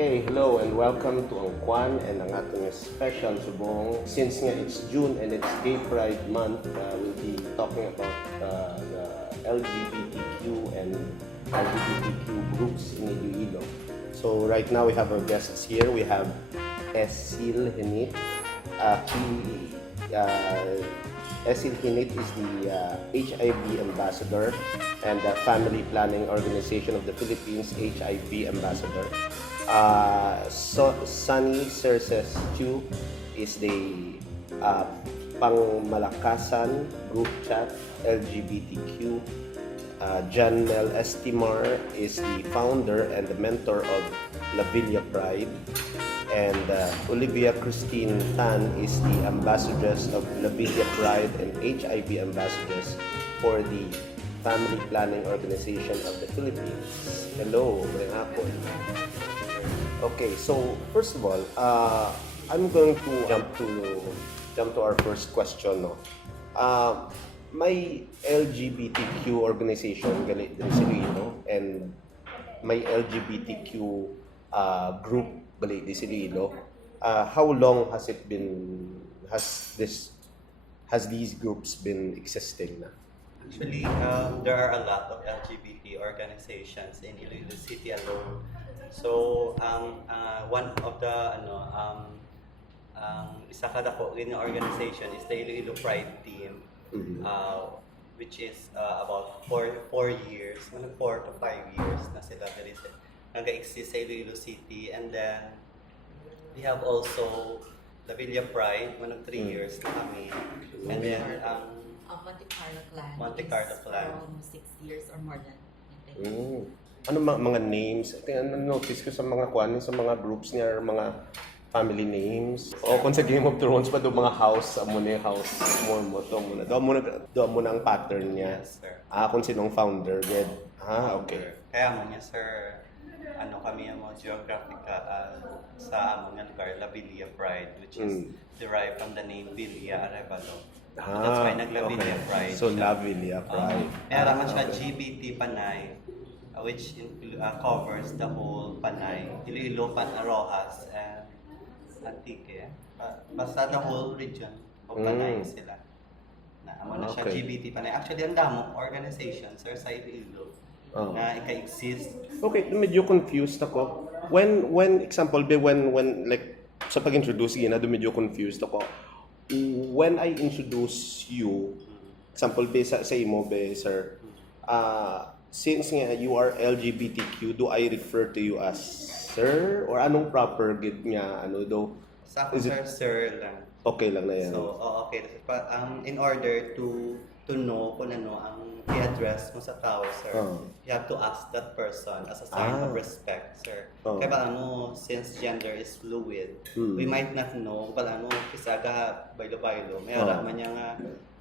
Okay, hello and welcome to ang KWAN and ang ating special subong. Since nga it's June and it's Gay Pride Month, we'll be talking about the LGBTQ and LGBTQ groups in Iloilo. So right now we have our guests here. We have Esil Hinit. Esil Hinit is the HIV ambassador and the Family Planning Organization of the Philippines HIV ambassador. Sunny Cerces Chu is the Pangmalakasan group chat LGBTQ. John Mel Estimar is the founder and the mentor of La Villa Pride. And Olivia Christine Tan is the ambassadress of La Villa Pride and HIV ambassadress for the Family Planning Organization of the Philippines. Hello, magandang hapon. Okay, so first of all, I'm going to jump to our first question. No, may LGBTQ organization gali din sa Iloilo and may LGBTQ group gali din sa Iloilo. How long has these groups been existing na? Actually, there are a lot of LGBT organizations in Iloilo City alone. So, one of the isa ka dako rin nga organization is the Iloilo Pride Team, which is about 4 years, 4 to 5 years na sila nag-exist sa Iloilo City. And then we have also the Villa Pride, 3 years na kami. And then Monte Carlo Clan. Around 6 years or more than. Ano mga names? Notice ko sa mga sa mga groups niya, mga family names. O kung sa Game of Thrones pa do mga house, mo ang pattern niya. Yes, sir. Kung sinong founder, okay. Kaya mo niya, sir, kami mo geographic sa among lugar, La Villa Pride, which is derived from the name Villa Arevalo. So that's why nag La Villa Pride. So La Villa Pride. Meron man siya GBT Panay, which covers the whole Panay, Iloilo, Rojas, and Antique. Basta the whole region of Panay sila. Na siya GBT Panay. Actually, ang damong organizations sa Iloilo na ika-exist. Okay, medyo confused ako. When like sa pag-introduce medyo confused ako. When I introduce you, example sa imo sir, since nga you are LGBTQ, do I refer to you as sir or anong proper gid nga do? Sa ako sir lang. Okay lang na yan. So okay, in order to know kung ano ang i-address mo sa tao, sir, you have to ask that person as a sign of respect, sir. Kaya since gender is fluid, we might not know, kisaga baylo-baylo, mayroon man niya nga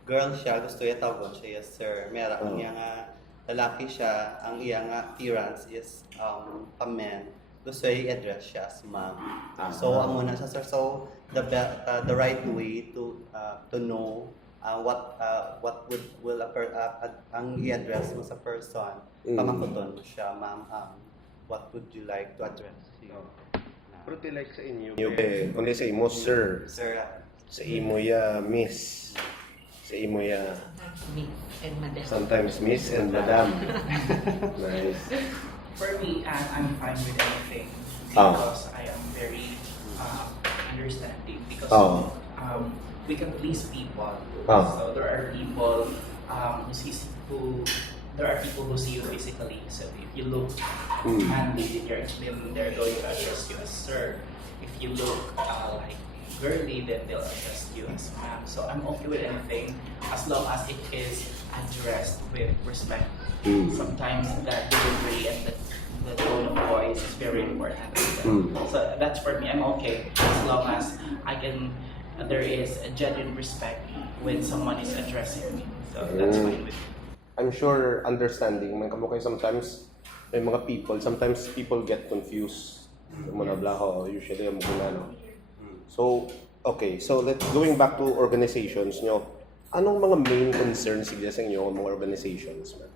girl siya, gusto niya tawag siya, yes sir. Mayroon niya nga lalaki siya, ang iyang appearance is pa-men, gusto niya i-address siya as ma'am. So amo na siya, sir. So the right way to know what will occur ang i-address mo sa person, pamakuton mo siya, ma'am, what would you like to address you? Pero like sa inyo, kundi sa imo sir, sa imo ya miss, sa imo ya sometimes miss and madam. Nice. For me, I'm fine with anything because I am very understanding because we can please people. So there are people who see you physically. So if you look manly, they're going to address you as sir. if you look like girly, then they'll address you as ma'am. So I'm okay with anything as long as it is addressed with respect. Sometimes that delivery and the tone of voice is very important. So that's for me. I'm okay as long as there is a genuine respect when someone is addressing me. So that's fine with me. I'm sure understanding man kamo kay sometimes may mga sometimes people get confused. Mga blaho usually ang mga no. So okay, so going back to organizations nyo. Anong mga main concerns sa inyo mga organizations, man?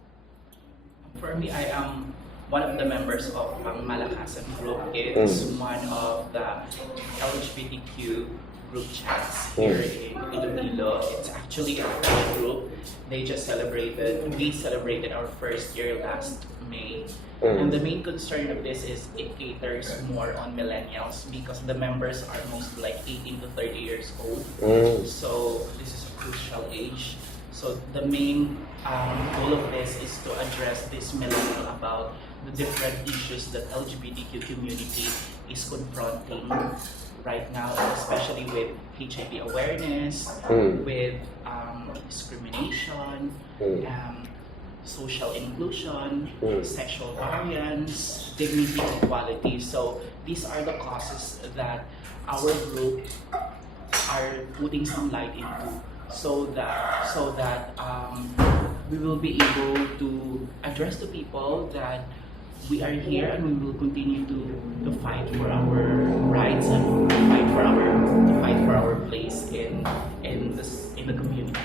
For me, I am one of the members of Malakasan group. It's one of the LGBTQ group chats here in Iloilo. It's actually a fresh group. We celebrated our first year last May. And the main concern of this is it caters more on millennials because the members are mostly like 18 to 30 years old. So this is a crucial age. So the main goal of this is to address this millennial about the different issues that LGBTQ community is confronting right now, especially with HIV awareness, with discrimination, social inclusion, sexual variance, dignity, equality. So these are the causes that our group are putting some light into, so that we will be able to address to people that we are here and we will continue to fight for our rights and fight for our place in the community.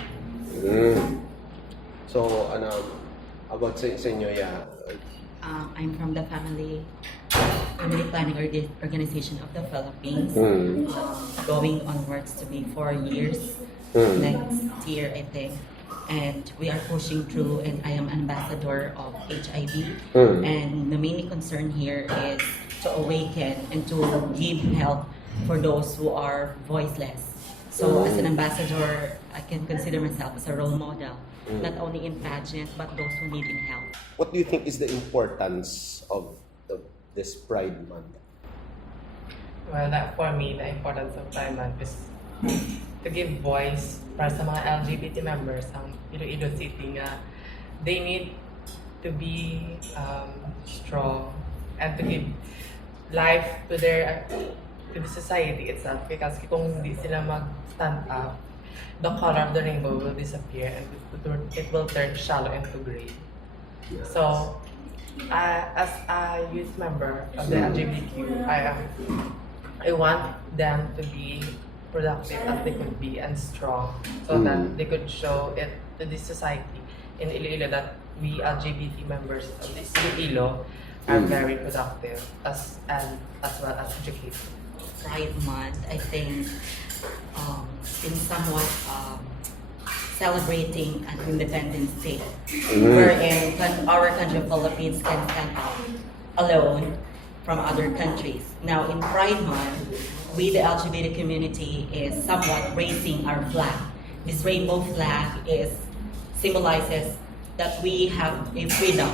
So about sa inyo, yeah. I'm from the Family Planning Organization of the Philippines. Going onwards to be 4 years next year, I think. And we are pushing through, and I am ambassador of HIV. And the main concern here is to awaken and to give help for those who are voiceless. So as an ambassador, I can consider myself as a role model, not only in pageant, but those who need in help. What do you think is the importance of this Pride Month? Well, that for me, the importance of Pride Month is to give voice para sa mga LGBT members ang Iloilo City nga they need to be strong and to give life to the society itself, because kung hindi sila mag-stand up, the color of the rainbow will disappear and it will turn shallow into gray. Yes. So, as a youth member of the LGBTQ, I want them to be productive as they could be and strong, so that they could show it to the society in Iloilo that we LGBT members of this Iloilo are very productive as well as educated. Pride Month, I think, in somewhat celebrating an Independence Day, wherein our country of Philippines can stand up alone from other countries. Now, in Pride Month, we, the LGBT community, is somewhat raising our flag. This rainbow flag symbolizes that we have a freedom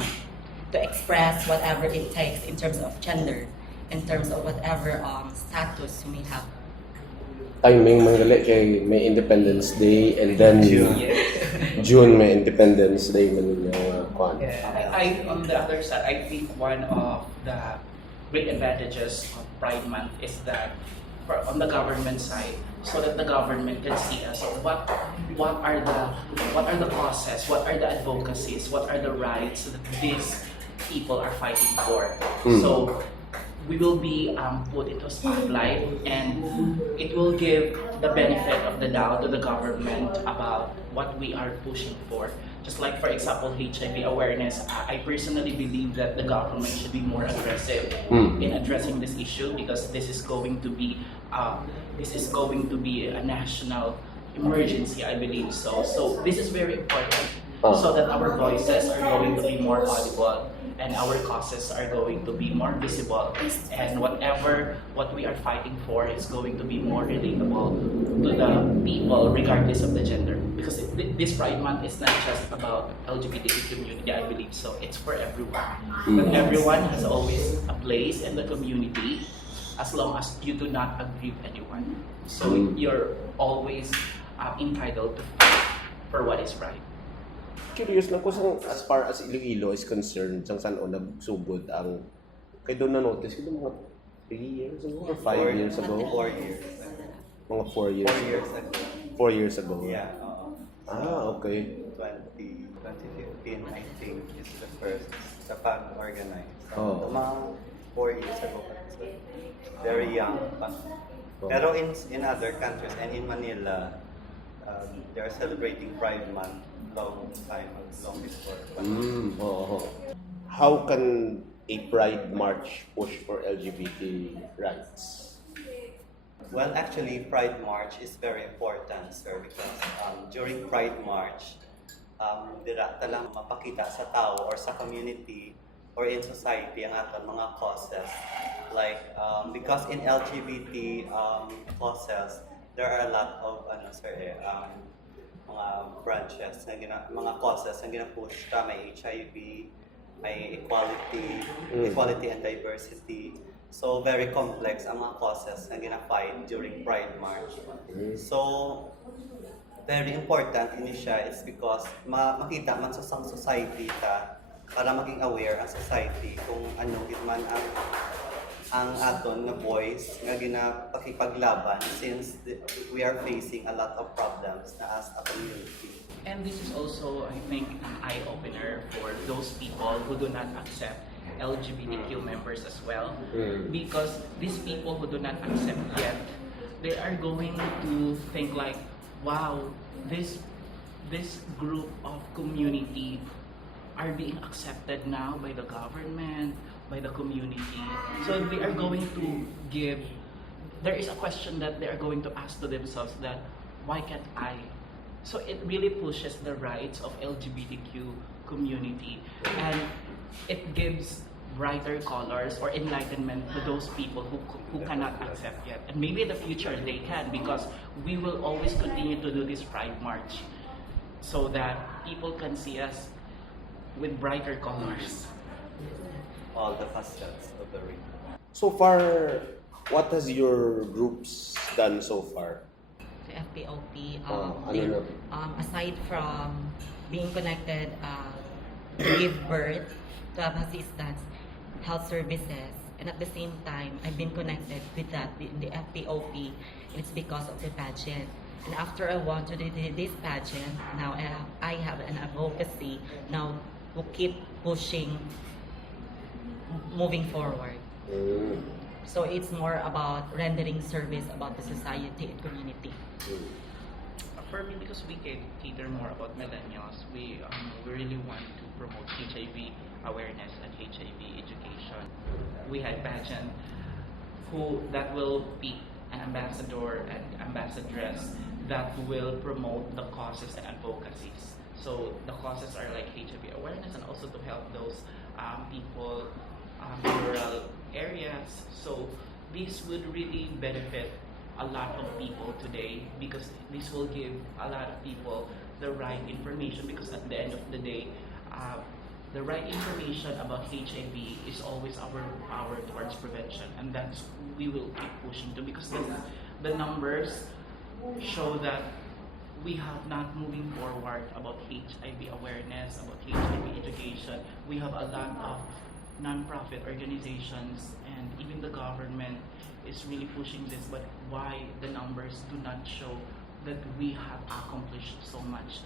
to express whatever it takes in terms of gender, in terms of whatever status we may have. Timing mangali kay may Independence Day and then June may Independence Day man yung kwan. I on the other side, I think one of the great advantages of Pride Month is that on the government side, so that the government can see us what are the causes, what are the advocacies, what are the rights that these people are fighting for. So we will be put into a spotlight, and it will give the benefit of the doubt to the government about what we are pushing for. Just like, for example, HIV awareness, I personally believe that the government should be more aggressive in addressing this issue, because this is going to be a national emergency, I believe so. So this is very important, so that our voices are going to be more audible and our causes are going to be more visible, and what we are fighting for is going to be more relatable to the people regardless of the gender, because this Pride Month is not just about LGBTQ community, I believe so. It's for everyone. But everyone has always a place in the community, as long as you do not aggrieve anyone. So you're always entitled to fight for what is right. Curious lang kung as far as Iloilo is concerned, saan nagsugod ang kay doon na notice ko mga 3 years ago or 5 years ago? 4 years. Mga 4 years. 4 years ago. 4 years ago. Yeah. Okay. 2015, I think, is the first sa pag-organize. Oh. Mga 4 years ago. Very young pa. Pero in other countries and in Manila, they're celebrating Pride Month long before. How can a Pride March push for LGBT rights? Well, actually, Pride March is very important, sir, because during Pride March, direkta lang mapakita sa tao or sa community or in society ang ating mga causes. Like, because in LGBT causes, there are a lot of mga branches, mga causes na gina-push ka. May HIV, may equality and diversity. So, very complex ang mga causes na gina-fight during Pride March. So, very important ini siya is because makita man sa society ka para maging aware ang society kung ano man ang aton na voice nga ginapakipaglaban since we are facing a lot of problems na as a community. And this is also, I think, an eye-opener for those people who do not accept LGBTQ members as well. Because these people who do not accept yet, they are going to think like, wow, this group of community are being accepted now by the government, by the community. So they are going to there is a question that they are going to ask to themselves that, why can't I? So it really pushes the rights of LGBTQ community, and it gives brighter colors or enlightenment to those people who cannot accept yet. And maybe in the future they can, because we will always continue to do this Pride March so that people can see us with brighter colors. All the facets of the ring. So far, what has your groups done so far? The FPOP, ano aside from being connected to give birth, to have assistance, health services, and at the same time, I've been connected with that, in the FPOP, and it's because of the pageant. And after I won to do this pageant, now I have an advocacy now to keep pushing, moving forward. So it's more about rendering service about the society and community. For me, because we cater more about millennials, we really want to promote HIV awareness and HIV education. We had pageant that will pick an ambassador and ambassadress that will promote the causes and advocacies. So the causes are like HIV awareness and also to help those people in rural areas. So this would really benefit a lot of people today, because this will give a lot of people the right information, because at the end of the day, the right information about HIV is always our power towards prevention, and that's we will keep pushing to, because the numbers show that we have not moving forward about HIV awareness, about HIV education. We have a lot of non-profit organizations and even the government is really pushing this, but why the numbers do not show that we have accomplished so much,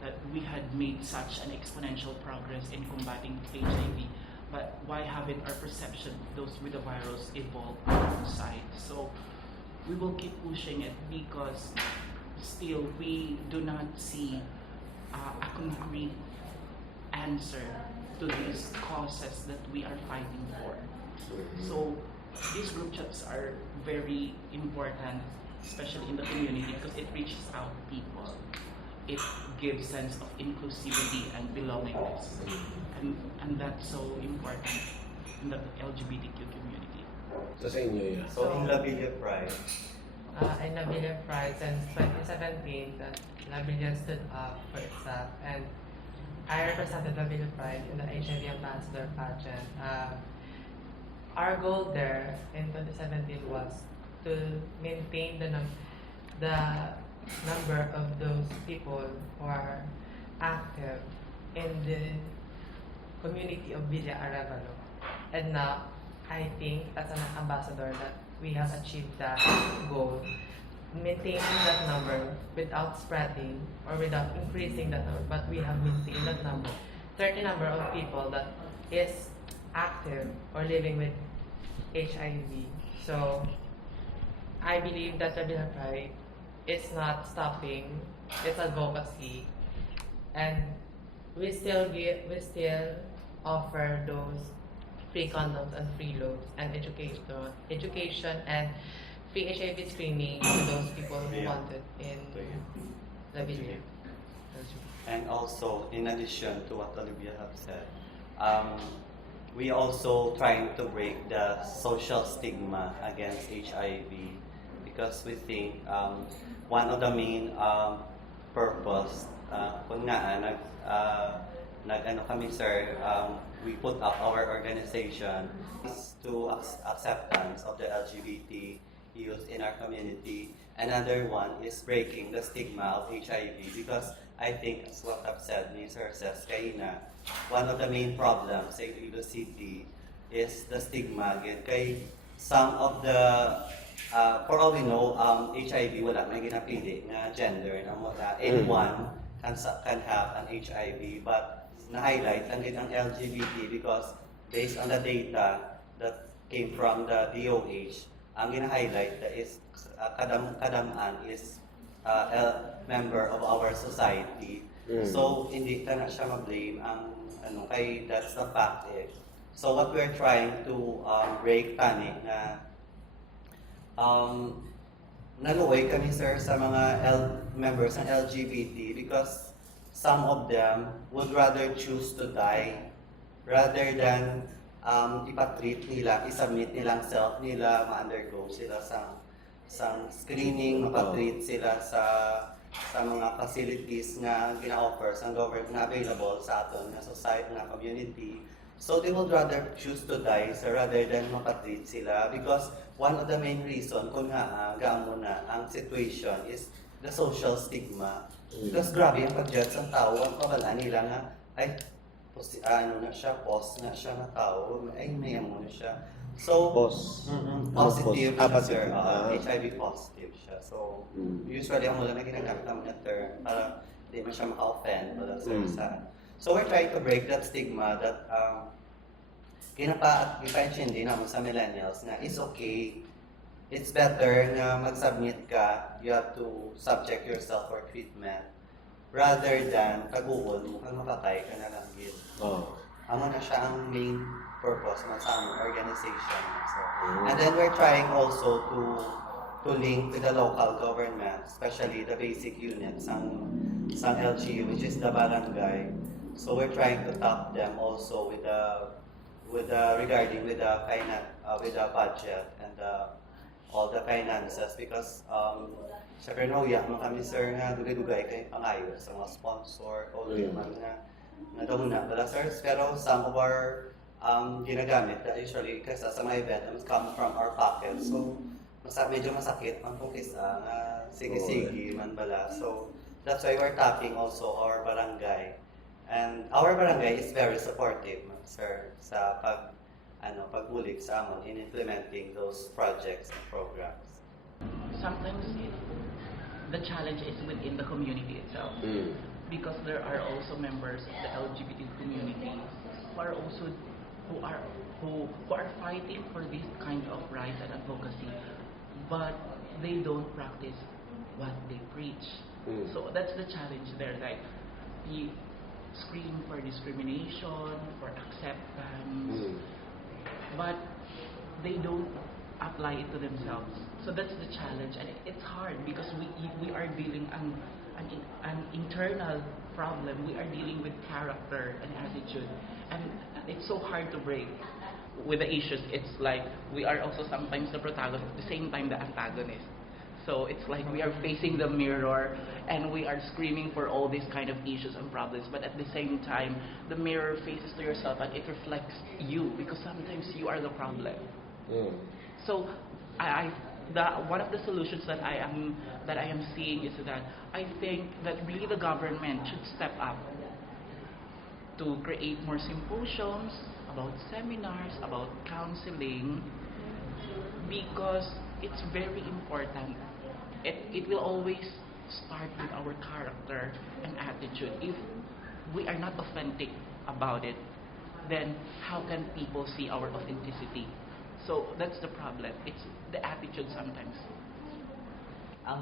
that we had made such an exponential progress in combating HIV, but why haven't our perception of those with the virus evolved outside? So we will keep pushing it, because still we do not see a concrete answer to these causes that we are fighting for. So these group chats are very important, especially in the community, because it reaches out people. It gives sense of inclusivity and belongingness, and that's so important in the LGBTQ community. So sa inyo, yeah. So in La Villa Pride, In La Villa Pride since 2017, La Villa stood up for itself, and I represented La Villa Pride in the HIV Ambassador pageant. our goal there in 2017 was to maintain the number of those people who are active in the community of Villa Arevalo. And now, I think as an ambassador that we have achieved that goal, maintaining that number without spreading or without increasing that number, but we have maintained that number, certain number of people that is active or living with HIV. So I believe that the Villa Pride is not stopping its advocacy, and we still offer those free condoms and free loads and education and free HIV screening to those people who want it in the Villa. And also, in addition to what Olivia have said, we also trying to break the social stigma against HIV, because we think one of the main purpose, kung nga, nag-ano kami sir, we put up our organization is to acceptance of the LGBT youth in our community. Another one is breaking the stigma of HIV, because I think, as what I've said, ni Sir says, kaina, one of the main problems sa Iloilo City is the stigma again. Kay some of the, for all we know, HIV wala may ginapili na gender na wala. Anyone can have an HIV, but na-highlight lang din ang LGBT because based on the data that came from the DOH, ang gina-highlight is kadamaan is a member of our society. So hindi ta na siya ma-blame ang ano kay that's the fact eh. So what we're trying to break tani na naluway kami sir sa mga members ng LGBT because some of them would rather choose to die rather than ipatreat nila, isubmit nilang self nila, ma-undergo sila sa screening, mapatreat sila sa mga facilities na gina-offer sa government na available sa aton na society, na community. So they would rather choose to die rather than mapatreat sila because one of the main reason kung nga gaamo na ang situation is the social stigma. Because grabe ang pag-judge ng tao, ang kabala nila nga, ay, ano na siya, post na siya na tao, ay, may amo na siya. So, positive na sir, HIV positive siya. So, usually ang mula na ginagamit naman na term para hindi man siya maka-offend wala sir sa. So, we're trying to break that stigma that ipa-intindi naman sa millennials na it's okay. It's better na mag-submit ka, you have to subject yourself for treatment rather than kaguol mo kang mapatay ka na lang yun. Amo na siya ang main purpose ng sa aming organization. So, and then we're trying also to link with the local government, especially the basic units ng LGU, which is the barangay. So we're trying to tap them also with the regarding with the budget and all the finances because syempre nauya mo kami sir nga dugay-dugay kay pangayo sa mga sponsor o man na damuna bala sir, pero some of our ginagamit that usually kasi sa mga event come from our pocket, so medyo masakit man kung kisa nga sige-sige man bala, so that's why we're tapping also our barangay, and our barangay is very supportive sir sa pagbulig sa amon in implementing those projects and programs. Sometimes the challenge is within the community itself because there are also members of the LGBT community who are fighting for this kind of rights and advocacy, but they don't practice what they preach. So that's the challenge there. Like we scream for discrimination, for acceptance, but they don't apply it to themselves. So that's the challenge, and it's hard because we are dealing an internal problem. We are dealing with character and attitude, and it's so hard to break. With the issues, it's like we are also sometimes the protagonist, at the same time the antagonist. So it's like we are facing the mirror and we are screaming for all these kind of issues and problems. But at the same time, the mirror faces to yourself and it reflects you because sometimes you are the problem. So one of the solutions that I am seeing is that I think that really the government should step up to create more symposiums, about seminars, about counseling, because it's very important. It will always start with our character and attitude. If we are not authentic about it, then how can people see our authenticity? So that's the problem. It's the attitude sometimes.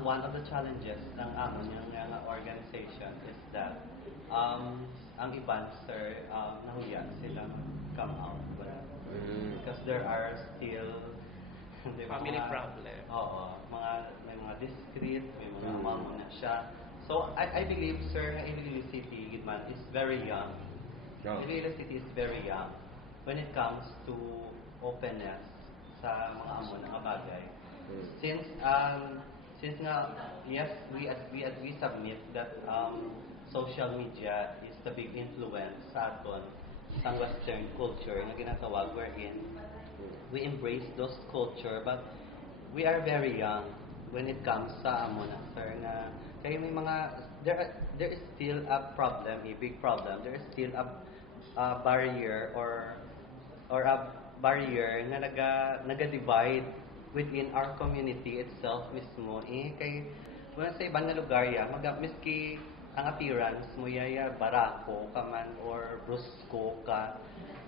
One of the challenges ng amon yung organization is that ang iban, sir, nahuya silang come out. Because there are still Family problem. Oo, may mga discreet, may mga amamo na siya. So I believe, sir, na Iloilo City, Gitman, is very young. Iloilo City is very young when it comes to openness sa mga amo ng bagay. Since nga, yes, we submit that social media is the big influence sa aton sa Western culture na ginatawag wherein we embrace those culture, but we are very young when it comes sa amo na, sir, na kaya may mga there is still a problem, a big problem. There is still a barrier or a barrier na naga-divide within our community itself mismo. Kay wala sa ibang na lugar miski ang appearance mo barako ka man or brusco ka,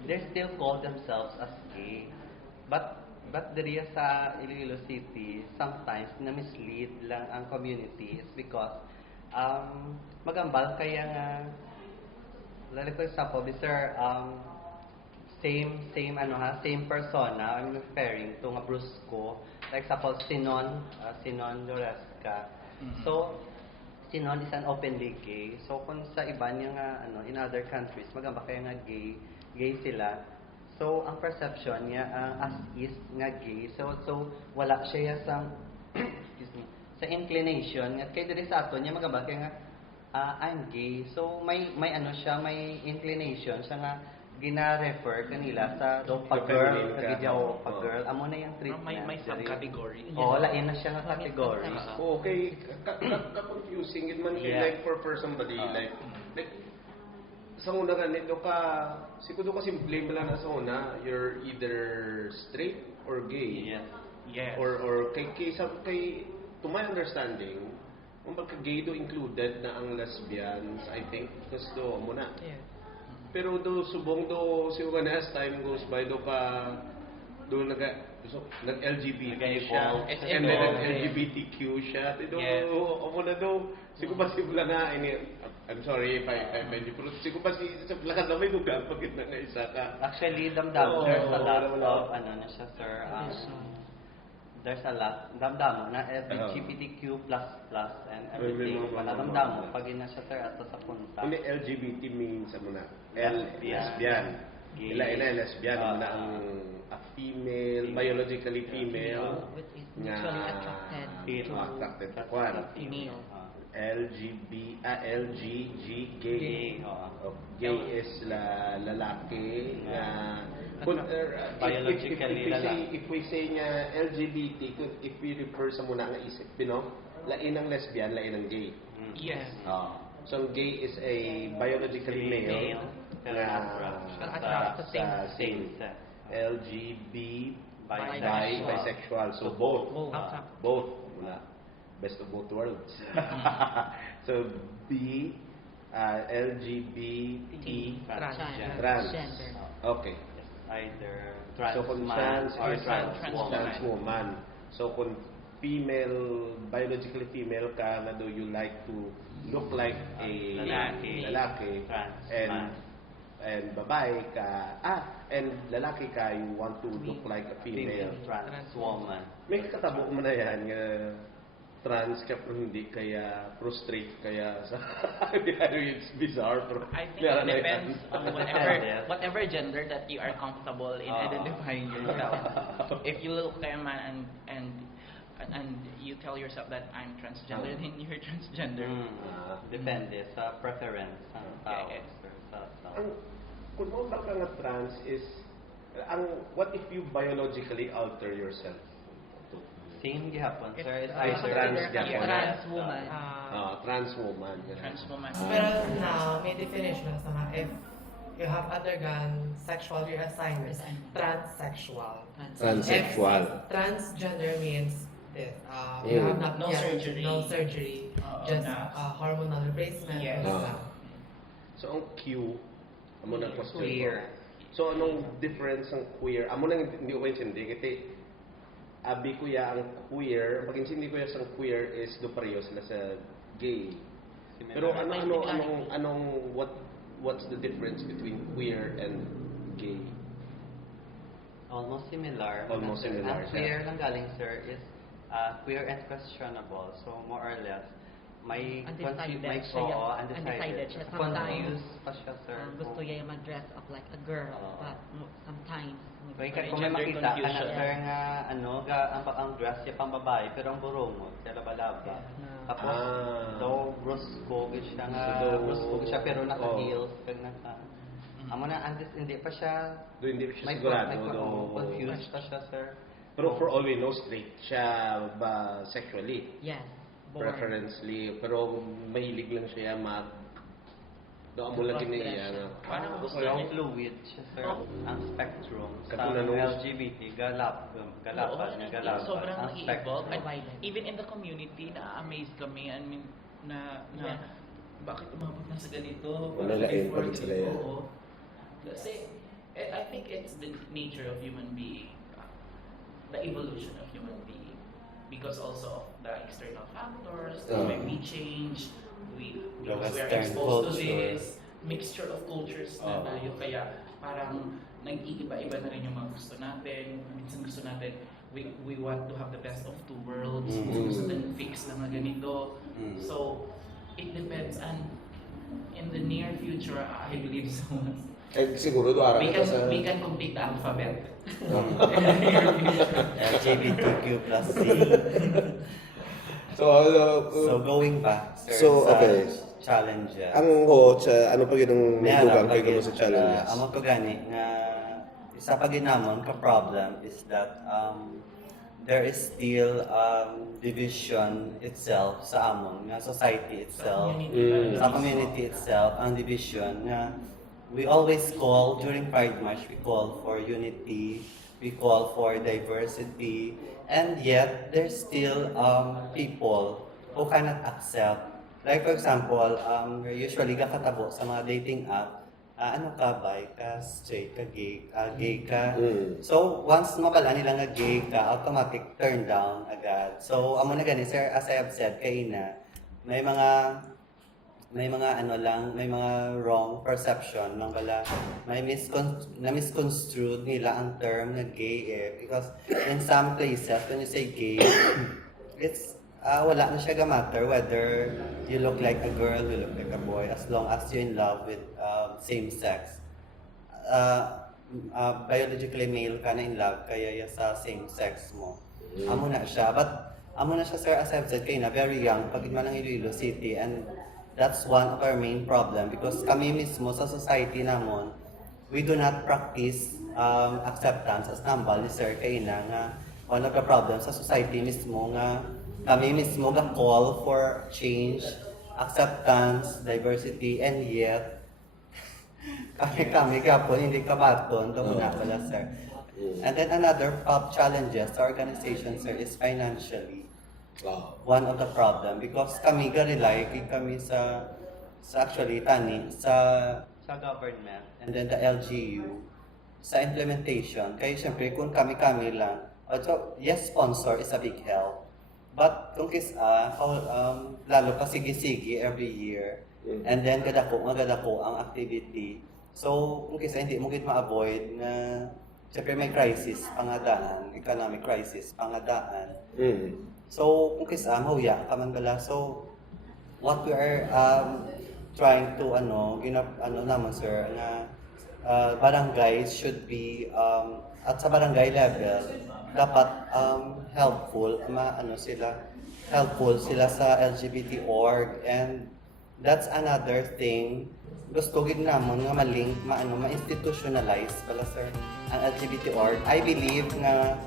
they still call themselves as gay. But diriya sa Iloilo City, sometimes na-mislead lang ang community is because magambal kaya nga like for example, sir, same persona, I'm referring to nga brusco, like example, Sinon Loresca. So, Sinon is an openly gay. So, kung sa iba niya nga, in other countries, magamba kaya nga gay sila. So, ang perception niya, as is nga gay. So wala siya sa, excuse me, sa inclination. At kaya diri sa ato niya, magamba kaya nga, I'm gay. So, may siya, may inclination siya nga, gina-refer kanila sa pag-girl, kagidyaw pag-girl. Amo na yung treatment. May subcategory. Lain na siya nga category. Okay, confusing it man like for somebody like sa una ganito ka siguro ka simple mo lang na sa una you're either straight or gay. Yes. Or kay to my understanding gay do included na ang lesbians, I think, because do mo na. Yes. Pero subong si Uganes, time goes by nag-LGBT siya, and then nag-LGBTQ siya. Siguro ba sibla nga, I'm sorry if I offend you, pero siguro ba sa lakas na may lugar pag na isa ka. Actually, damdam, there's a lot of, na siya, sir, there's a lot, damdam na LGBTQ++ and everything. Damdam pag ina siya, sir, ato sa punta. Kung LGBT means, lesbian. Ila lesbian, na ang a female, biologically female, Usually attracted to KWAN. female. LGG, gay. Gay is lalaki nga biologically lalaki. If we say nga LGBT, if we refer sa muna nga isip, lain ang lesbian, lain ang gay. Yes. So gay is a biologically male attracted sa same sex. LGB, Bisexual. bisexual. So both. Muna. Best of both worlds. So B, LGBT, trans. Okay. Either So kung trans or trans woman. So kung female, biologically female ka, na do you like to look like a lalaki and babae ka, and lalaki ka, you want to look like a female. Trans woman. May katabo mo na yan, trans ka pero hindi kaya prostrate kaya sa it's bizarre pero I think it depends on whatever gender that you are comfortable in identifying yourself. If you look kay a man and and you tell yourself that I'm transgender, then you're transgender. Depende sa preference ng tao, Okay. sir. Ang kung mo ba ka nga trans is what if you biologically alter yourself? Same gihapon, sir. Is Ay, either trans trans gihapon. Trans woman. Trans woman. Trans woman. Pero now, may definition sa mga if you have undergone sexual reassignment, transsexual. Transsexual. If transgender means this. You have not No yet, surgery. no surgery, just na. hormonal replacement. Yes. or Ah. So ang Q, amo nang question Queer. ko. So anong difference ng queer? Amo nang hindi ko intindi kasi abi ko ya ang queer, pag intindi ko ya sa queer is do pareho sila sa gay. Pero what's the difference between queer and gay? Almost similar. Almost similar Ang siya. queer lang galing, sir, is queer and questionable. So, more or less, may Undecided may siya. undecided. Siya. Confused pa siya, sir. Gusto niya mag-dress up like a girl, Oo. but sometimes Kung may Gender makita ka na, confusion. sir, nga ang dress niya pang babae, pero ang burungot, siya laba-laba. Tapos, daw, brusco, siya nga, So, brusco siya, pero naka-heels, kag naka... Amo na, hindi pa siya, Hindi siya may sigurado. confused pa siya, sir. Pero for all we know, straight siya ba sexually? yes, born. Preferentially, pero mahilig lang siya doon mo lagi niya na Parang gusto Pero niya. fluid siya, sir. Ang spectrum sa Katulad nung- LGBT, galapan, Sobrang ang nag-evolve. spectrum. And even in the community, na-amaze kami. I mean, Yes. bakit umabot na sa ganito? Malalain Before, pa sila yan. oo. Kasi, I think it's the nature of human being, the evolution of human being. Because also of the external factors, when we change, The because we are Western exposed to culture. this mixture of cultures na tayo, kaya parang nag-iiba-iba na rin yung mga gusto natin. Minsan gusto natin, we want to have the best of two worlds. Gusto natin fix na mga ganito. So, it depends. And in the near future, I believe so. siguro do araw ito sa We can complete the alphabet. LGBTQ plus C. So Going back, sir, So, sa okay. challenges. ang sa ano pa yung dugang pag kayo sa challenges? Amo to gani nga isa pa ginamon ka problem is that there is still division itself sa amon nga society itself, sa community itself, ang division nga we always call during Pride March, we call for unity, we call for diversity, and yet there's still people who cannot accept. Like for example, usually kakatabo sa mga dating app, ano ka, bi ka, straight ka, gay ka. So, once mabala nila nga gay ka, automatic turn down agad. So, amo na gani, sir, as I have said, kaina, may mga wrong perception lang bala. May misconstrued nila ang term na gay because in some places, when you say gay, it's wala na siya matter whether you look like a girl, you look like a boy, as long as you're in love with same sex. Biologically male ka na in love, kaya sa same sex mo. Amo na siya. But amo na siya, sir, as I've said kayo na, very young, pag lang Iloilo City, and that's one of our main problem because kami mismo sa society namon, we do not practice acceptance as nambal ni Sir Kaina nga one of the problems sa society mismo nga kami mismo ga call for change, acceptance, diversity, and yet kami kapon hindi kabaton to na pala, sir. And then another challenges sa organization, sir, is financially. One of the problem because kami rely kami sa actually tani sa government and then the LGU sa implementation. Kaya syempre kung kami lang, so yes, sponsor is a big help. But kung lalo pa sige every year and then gadako ang activity. So kung hindi mo gid ma-avoid na syempre may crisis pangadaan, economic crisis pangadaan. So, kung mahuya ka man bala. So, what we are trying to naman, sir, na barangays should be at sa barangay level dapat helpful sila sa LGBT org, and that's another thing gusto gid namon nga malink ma-institutionalize pala sir ang LGBT org. I believe nga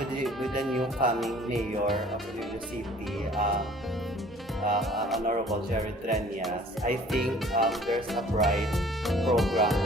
with the new coming mayor of Iloilo City, Honorable Jerry Treñas, I think there's a bright program